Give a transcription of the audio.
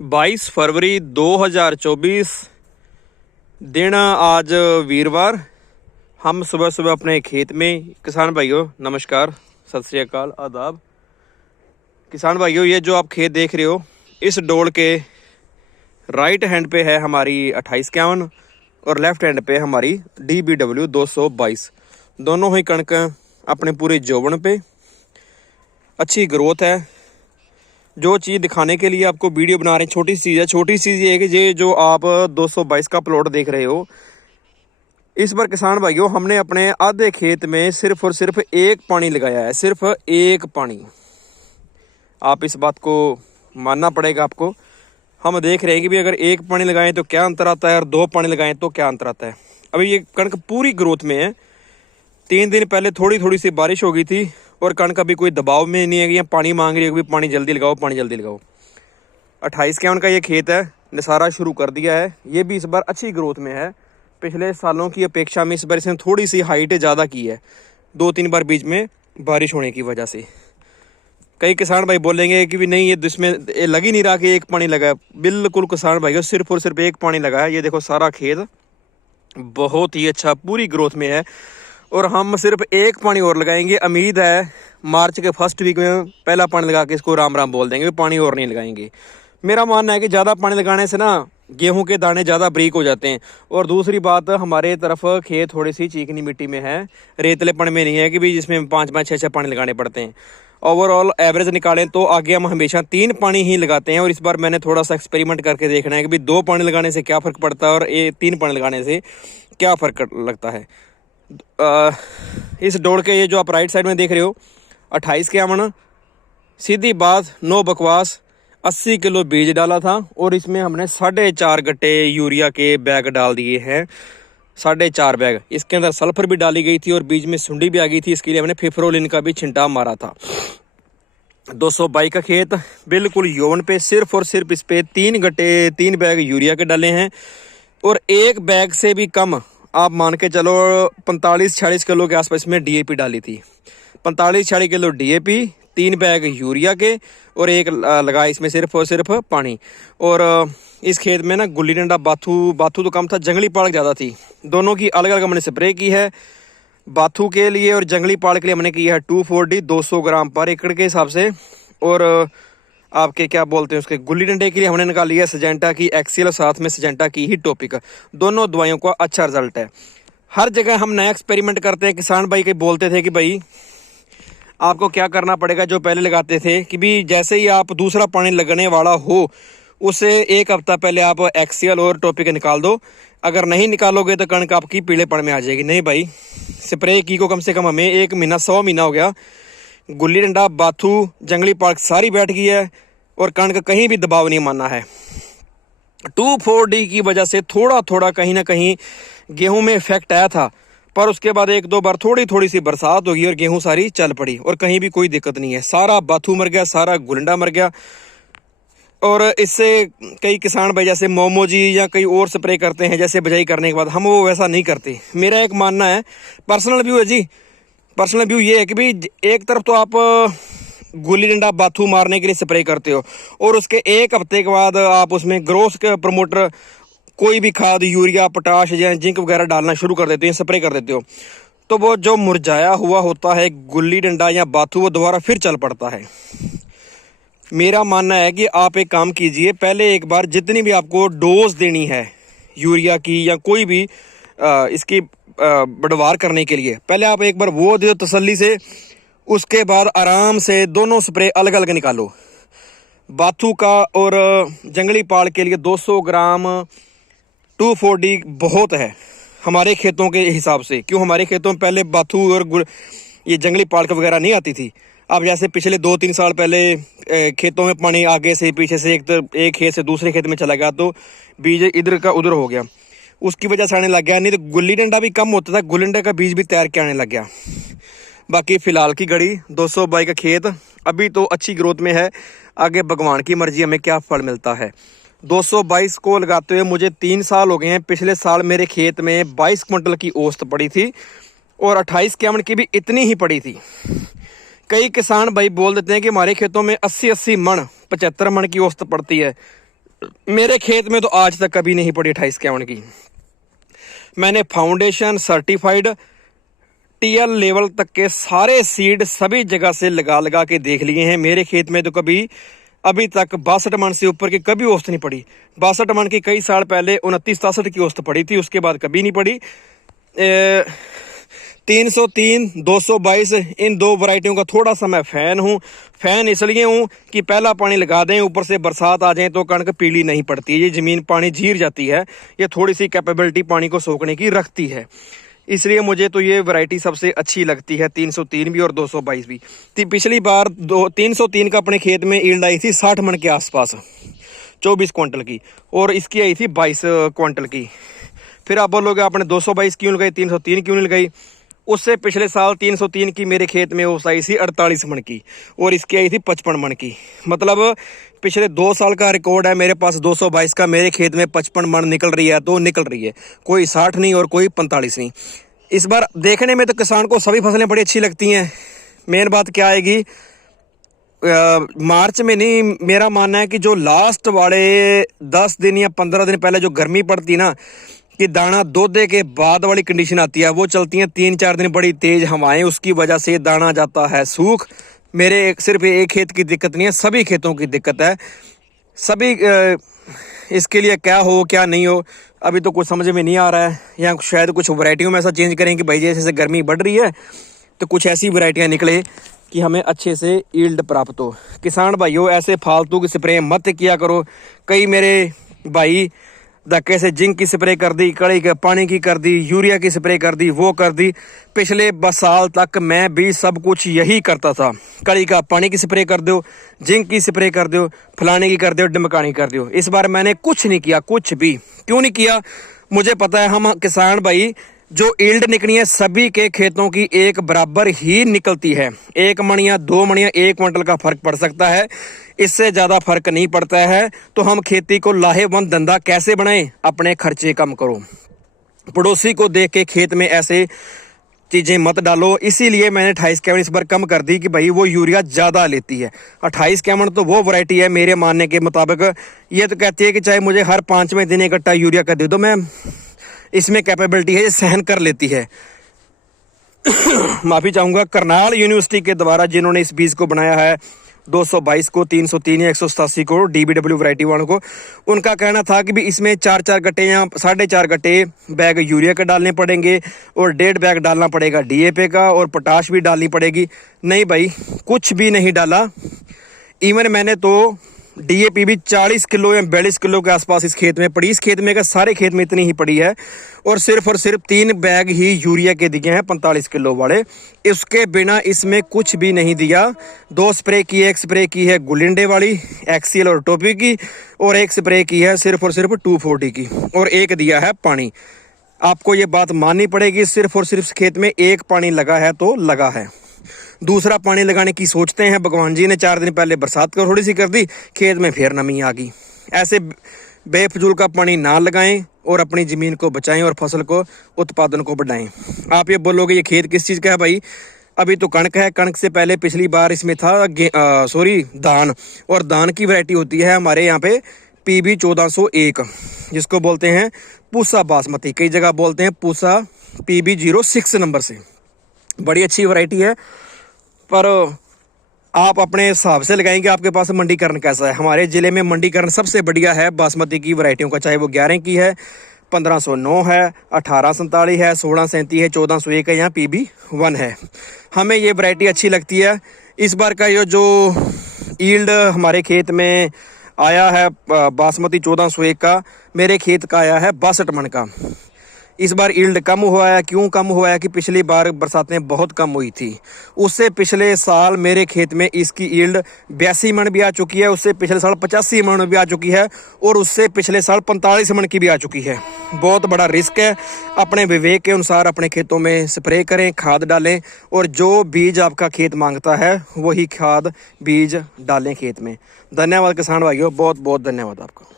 22 फरवरी 2024 दिन आज वीरवार। हम सुबह सुबह अपने खेत में। किसान भाइयों नमस्कार, सत श्री अकाल, आदाब। किसान भाइयों, ये जो आप खेत देख रहे हो, इस डोल के राइट हैंड पे है हमारी 2851 और लेफ्ट हैंड पे हमारी DBW 222। दोनों ही कणक अपने पूरे जोबन पे, अच्छी ग्रोथ है। जो चीज़ दिखाने के लिए आपको वीडियो बना रहे हैं, छोटी चीज़ है। छोटी चीज़ ये है कि ये जो आप 222 का प्लॉट देख रहे हो, इस बार किसान भाइयों हमने अपने आधे खेत में सिर्फ और सिर्फ एक पानी लगाया है, सिर्फ एक पानी। आप इस बात को मानना पड़ेगा आपको। हम देख रहे हैं कि भी अगर एक पानी लगाएं तो क्या अंतर आता है और दो पानी लगाएं तो क्या अंतर आता है। अभी ये कणक पूरी ग्रोथ में है। 3 दिन पहले थोड़ी थोड़ी सी बारिश हो गई थी और कणक अभी कोई दबाव में नहीं है कि पानी मांग रही है कि पानी जल्दी लगाओ, पानी जल्दी लगाओ। 2851 का ये खेत है, निसारा शुरू कर दिया है। ये भी इस बार अच्छी ग्रोथ में है। पिछले सालों की अपेक्षा में इस बार इसने थोड़ी सी हाइट ज़्यादा की है, 2-3 बार बीच में बारिश होने की वजह से। कई किसान भाई बोलेंगे कि भी नहीं, ये इसमें लग ही नहीं रहा कि एक पानी लगा है। बिल्कुल किसान भाई सिर्फ और सिर्फ एक पानी लगा है। ये देखो सारा खेत बहुत ही अच्छा पूरी ग्रोथ में है और हम सिर्फ एक पानी और लगाएंगे। उम्मीद है मार्च के फर्स्ट वीक में पहला पानी लगा के इसको राम राम बोल देंगे, पानी और नहीं लगाएंगे। मेरा मानना है कि ज़्यादा पानी लगाने से ना गेहूं के दाने ज़्यादा बारीक हो जाते हैं। और दूसरी बात, हमारे तरफ खेत थोड़ी सी चिकनी मिट्टी में है, रेतलेपन में नहीं है कि भी जिसमें 5-5, 6-6 पानी लगाने पड़ते हैं। ओवरऑल एवरेज निकालें तो आगे हम हमेशा 3 पानी ही लगाते हैं। और इस बार मैंने थोड़ा सा एक्सपेरिमेंट करके देखना है कि भी 2 पानी लगाने से क्या फ़र्क पड़ता है और 3 पानी लगाने से क्या फ़र्क लगता है। इस डोड़ के ये जो आप राइट साइड में देख रहे हो 2851, सीधी बात, नो बकवास, 80 किलो बीज डाला था और इसमें हमने 4.5 गट्टे यूरिया के बैग डाल दिए हैं। 4.5 बैग। इसके अंदर सल्फर भी डाली गई थी और बीज में सुंडी भी आ गई थी। इसके लिए हमने फिफ्रोलिन का भी छिंटा मारा था। 222 का खेत बिल्कुल यौवन पे, सिर्फ और सिर्फ इस पे 3 बैग यूरिया के डाले हैं और एक बैग से भी कम आप मान के चलो 45-46 किलो के आसपास में DAP डाली थी। 45-46 किलो DAP, 3 बैग यूरिया के और एक लगा इसमें सिर्फ और सिर्फ पानी। और इस खेत में ना गुल्ली डंडा, बाथू तो कम था, जंगली पालक ज़्यादा थी। दोनों की अलग अलग हमने स्प्रे की है। बाथू के लिए और जंगली पालक के लिए हमने किया है 240, 200 ग्राम पर एकड़ के हिसाब से। और आपके क्या बोलते हैं उसके गुल्ली डंडे के लिए हमने निकाली है सजेंटा की एक्सियल और साथ में सजेंटा की ही टॉपिक। दोनों दवाइयों का अच्छा रिजल्ट है। हर जगह हम नया एक्सपेरिमेंट करते हैं। किसान भाई के बोलते थे कि भाई आपको क्या करना पड़ेगा, जो पहले लगाते थे कि भी जैसे ही आप दूसरा पानी लगने वाला हो उससे 1 हफ्ता पहले आप एक्सियल और टॉपिक निकाल दो। अगर नहीं निकालोगे तो कणक आपकी पीलेपन में आ जाएगी। नहीं भाई, स्प्रे की को कम से कम हमें 1 महीना 100 महीना हो गया। गुल्ली डंडा, बाथू, जंगली पालक सारी बैठ गई है और कणक कहीं भी दबाव नहीं मानना है। 2,4-D की वजह से थोड़ा थोड़ा कहीं ना कहीं गेहूं में इफेक्ट आया था, पर उसके बाद 1-2 बार थोड़ी थोड़ी सी बरसात होगी और गेहूं सारी चल पड़ी और कहीं भी कोई दिक्कत नहीं है। सारा बाथू मर गया, सारा गुलंडा मर गया। और इससे कई किसान भाई जैसे मोमोजी या कई और स्प्रे करते हैं, जैसे बिजाई करने के बाद, हम वो वैसा नहीं करते। मेरा एक मानना है, पर्सनल व्यू है जी, पर्सनल व्यू ये है कि भाई एक तरफ तो आप गुल्ली डंडा, बाथू मारने के लिए स्प्रे करते हो और उसके 1 हफ्ते के बाद आप उसमें ग्रोथ के प्रमोटर कोई भी खाद, यूरिया, पोटाश या जिंक वगैरह डालना शुरू कर देते हो, स्प्रे कर देते हो, तो वो जो मुरझाया हुआ होता है गुल्ली डंडा या बाथू वो दोबारा फिर चल पड़ता है। मेरा मानना है कि आप एक काम कीजिए, पहले एक बार जितनी भी आपको डोज देनी है यूरिया की या कोई भी इसकी बढ़वार करने के लिए, पहले आप एक बार वो दे दो तसल्ली से। उसके बाद आराम से दोनों स्प्रे अलग अलग निकालो। बाथू का और जंगली पाल के लिए 200 ग्राम 2,4-D बहुत है हमारे खेतों के हिसाब से। क्यों, हमारे खेतों में पहले बाथू और ये जंगली पालक वगैरह नहीं आती थी। अब जैसे पिछले 2-3 साल पहले खेतों में पानी आगे से पीछे से एक खेत से दूसरे खेत में चला गया तो बीज इधर का उधर हो गया, उसकी वजह से आने लग गया। नहीं तो गुल्ली डंडा भी कम होता था, गुल्ली डंडा का बीज भी तैयार किया आने लग गया। बाकी फ़िलहाल की घड़ी 222 का खेत अभी तो अच्छी ग्रोथ में है। आगे भगवान की मर्जी हमें क्या फल मिलता है। 222 को लगाते हुए मुझे 3 साल हो गए हैं। पिछले साल मेरे खेत में 22 क्विंटल की औसत पड़ी थी और 2851 की भी इतनी ही पड़ी थी। कई किसान भाई बोल देते हैं कि हमारे खेतों में 80-80 मन, 75 मन की औसत पड़ती है। मेरे खेत में तो आज तक कभी नहीं पड़ी 2851 की। मैंने फाउंडेशन सर्टिफाइड टीएल लेवल तक के सारे सीड सभी जगह से लगा के देख लिए हैं। मेरे खेत में तो कभी अभी तक 62 मन से ऊपर की कभी औसत नहीं पड़ी। 62 मन की कई साल पहले 29-63 की औसत पड़ी थी, उसके बाद कभी नहीं पड़ी। 303, 222 इन दो वैरायटियों का थोड़ा सा मैं फ़ैन हूँ। फ़ैन इसलिए हूँ कि पहला पानी लगा दें, ऊपर से बरसात आ जाए तो कणक पीली नहीं पड़ती। ये ज़मीन पानी झीर जाती है, ये थोड़ी सी कैपेबिलिटी पानी को सोखने की रखती है, इसलिए मुझे तो ये वैरायटी सबसे अच्छी लगती है। 303 भी और 222 भी। पिछली बार 303 का अपने खेत में ईल्ड आई थी 60 मन के आसपास, 24 क्विंटल की, और इसकी आई थी 22 क्विंटल की। फिर आप बोलोगे आपने 222 क्यों लगाई, 303 क्यों नहीं लगाई? उससे पिछले साल 303 की मेरे खेत में औसत आई थी 48 मन की, और इसकी आई थी 55 मन की। मतलब पिछले 2 साल का रिकॉर्ड है मेरे पास 222 का। मेरे खेत में 55 मन निकल रही है तो निकल रही है, कोई 60 नहीं और कोई 45 नहीं। इस बार देखने में तो किसान को सभी फसलें बड़ी अच्छी लगती हैं। मेन बात क्या आएगी, मार्च में नहीं, मेरा मानना है कि जो लास्ट वाले 10 दिन या 15 दिन पहले जो गर्मी पड़ती ना, कि दाना दोदे के बाद वाली कंडीशन आती है, वो चलती हैं 3-4 दिन बड़ी तेज हवाएं, उसकी वजह से दाना जाता है सूख। मेरे सिर्फ एक खेत की दिक्कत नहीं है, सभी खेतों की दिक्कत है। सभी इसके लिए क्या हो क्या नहीं हो अभी तो कुछ समझ में नहीं आ रहा है। या शायद कुछ वैरायटियों में ऐसा चेंज करें कि भाई जैसे गर्मी बढ़ रही है तो कुछ ऐसी वैरायटियाँ निकले कि हमें अच्छे से यील्ड प्राप्त हो। किसान भाइयों, ऐसे फालतू की स्प्रे मत किया करो। कई मेरे भाई धक्के से जिंक की स्प्रे कर दी, कड़ी के पानी की कर दी, यूरिया की स्प्रे कर दी, वो कर दी। पिछले 20 साल तक मैं भी सब कुछ यही करता था। कड़ी का पानी की स्प्रे कर दो, जिंक की स्प्रे कर दो, फलाने की कर दो, डमकानी कर दो। इस बार मैंने कुछ नहीं किया, कुछ भी। क्यों नहीं किया? मुझे पता है हम किसान भाई जो यील्ड निकली है सभी के खेतों की एक बराबर ही निकलती है। 1 मन या 2 मन या 1 क्विंटल का फर्क पड़ सकता है, इससे ज़्यादा फर्क नहीं पड़ता है। तो हम खेती को लाहेवंद धंधा कैसे बनाएं? अपने खर्चे कम करो, पड़ोसी को देख के खेत में ऐसे चीज़ें मत डालो। इसीलिए मैंने 2851 इस बार कम कर दी कि भाई वो यूरिया ज़्यादा लेती है। 2851 तो वो वैरायटी है मेरे मानने के मुताबिक, ये तो कहती है कि चाहे मुझे हर 5वें दिन एक कट्टा यूरिया का दे दो, मैं इसमें कैपेबिलिटी है, ये सहन कर लेती है। माफ़ी चाहूँगा करनाल यूनिवर्सिटी के द्वारा जिन्होंने इस बीज को बनाया है, 222 को, 303 या 187 को, DBW वैरायटी वालों को, उनका कहना था कि भी इसमें 4-4 गट्टे या 4.5 गट्टे बैग यूरिया के डालने पड़ेंगे और 1.5 बैग डालना पड़ेगा DAP का, और पोटाश भी डालनी पड़ेगी। नहीं भाई, कुछ भी नहीं डाला। इवन मैंने तो DAP भी 40 किलो या 42 किलो के आसपास इस खेत में पड़ी। इस खेत में का सारे खेत में इतनी ही पड़ी है, और सिर्फ 3 बैग ही यूरिया के दिए हैं 45 किलो वाले। इसके बिना इसमें कुछ भी नहीं दिया। 2 स्प्रे की, एक स्प्रे की है गुलिंडे वाली एक्सीएल और टोपी की, और एक स्प्रे की है सिर्फ और सिर्फ 240 की, और एक दिया है पानी। आपको ये बात माननी पड़ेगी, सिर्फ और सिर्फ खेत में एक पानी लगा है तो लगा है। दूसरा पानी लगाने की सोचते हैं, भगवान जी ने 4 दिन पहले बरसात को थोड़ी सी कर दी, खेत में फिर नमी आ गई। ऐसे बेफजूल का पानी ना लगाएं और अपनी ज़मीन को बचाएं और फसल को उत्पादन को बढ़ाएं। आप ये बोलोगे ये खेत किस चीज़ का है भाई? अभी तो कणक है, कणक से पहले पिछली बार इसमें था धान, और धान की वैरायटी होती है हमारे यहाँ पे PB 1401, जिसको बोलते हैं पूसा बासमती, कई जगह बोलते हैं पूसा PB 06 नंबर से। बड़ी अच्छी वैरायटी है, पर आप अपने हिसाब से लगाएंगे आपके पास मंडीकरण कैसा है। हमारे ज़िले में मंडीकरण सबसे बढ़िया है बासमती की वैरायटियों का, चाहे वो 11 की है, 1509 है, 1847 है, 1637 है, 1401 है, या PB 1 है। हमें ये वैरायटी अच्छी लगती है। इस बार का ये जो यील्ड हमारे खेत में आया है बासमती 1401 का, मेरे खेत का आया है 62 मन का। इस बार यील्ड कम हुआ है। क्यों कम हुआ है? कि पिछली बार बरसातें बहुत कम हुई थी। उससे पिछले साल मेरे खेत में इसकी यील्ड 82 मन भी आ चुकी है, उससे पिछले साल 85 मन भी आ चुकी है, और उससे पिछले साल 45 मन की भी आ चुकी है। बहुत बड़ा रिस्क है। अपने विवेक के अनुसार अपने खेतों में स्प्रे करें, खाद डालें, और जो बीज आपका खेत मांगता है वही खाद बीज डालें खेत में। धन्यवाद किसान भाइयों, बहुत बहुत धन्यवाद आपका।